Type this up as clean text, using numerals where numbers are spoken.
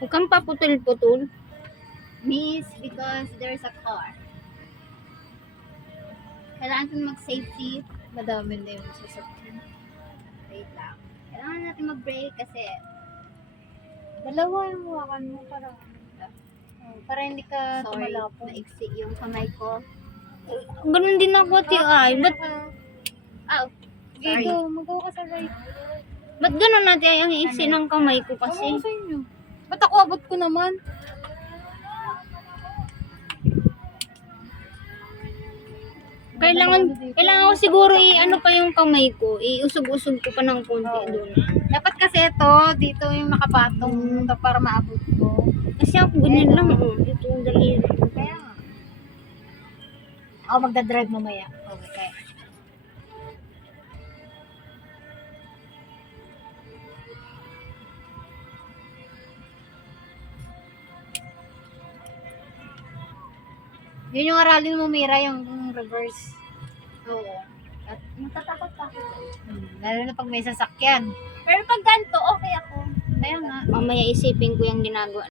Huwag kang paputol-putol. Miss, because there's a car. Kailangan natin mag-safety. Madami na yung sasakyan. Wait lang. Kailangan natin mag-brake kasi Dalawa yung hawakan mo para hindi ka sorry, tumalapon. maiksi yung kamay ko. Ganun din ako, ate. Ay, ba't Sorry. Dito, magawa ka sa right. ganun natin ay ang iksi ng kamay ko kasi? Ako sa inyo. Ba't ako abot ko naman? Kailangan ko siguro ano pa yung kamay ko. Iusog-usog ko pa ng konti doon. Dapat kasi ito, dito yung nakapatong para maabot ko. Kasi ako ganyan lang. Oh. Ito yung daliri. Kaya nga. Ako magdadrive mamaya. Okay. Yun yung aralin mo, Mira, yung reverse. Oo. At natatakot pa ako. Lalo na pag may sasakyan. Pero pag ganito, okay ako. Kaya nga. Mamaya isipin ko yung ginagawa